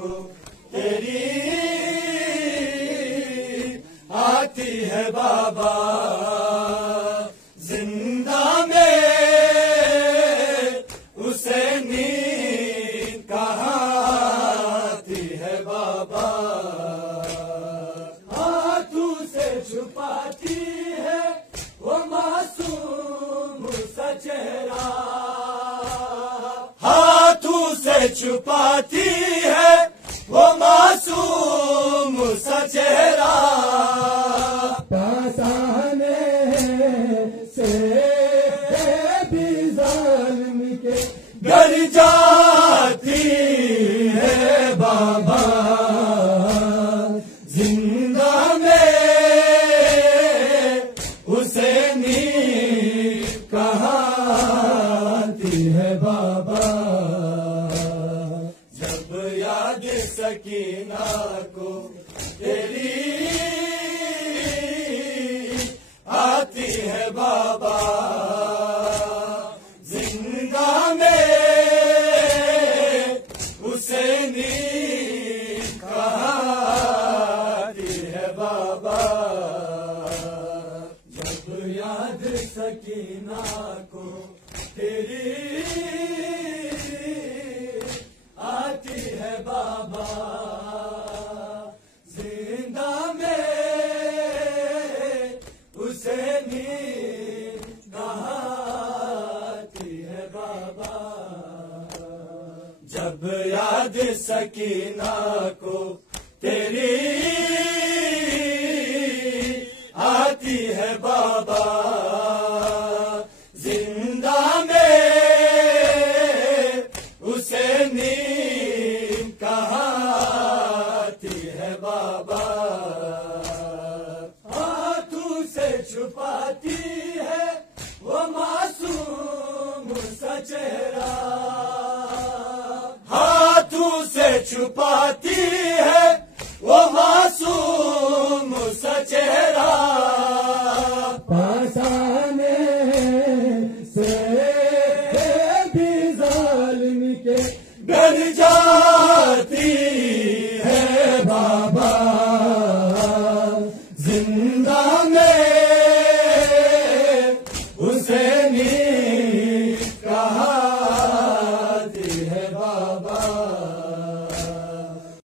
को तेरी आती है बाबा, जिंदा में उसे नींद कहाँ आती है बाबा। हाथों से छुपाती है वो मासूम सा चेहरा, हाथों से छुपाती है वो मासूम सा चेहरा। तासाने से भी जालिम के घर जाती है बाबा, जिंदा में उसे नींद कहाँ आती है बाबा। जब याद सकीना को तेरी आती है बाबा, जिंदा में उसे नींद कहाँ आती है बाबा। जब याद सकीना को तेरी आती है बाबा, जिंदा में उसे नींद कहाँ आती है बाबा। जब याद सकीना को तेरी आती है बाबा, जिंदा में उसे नींद कहाँ आती है बाबा। हाथों से छुपाती है वो मासूम सा चेहरा, हाथों से छुपाती है वो मासूम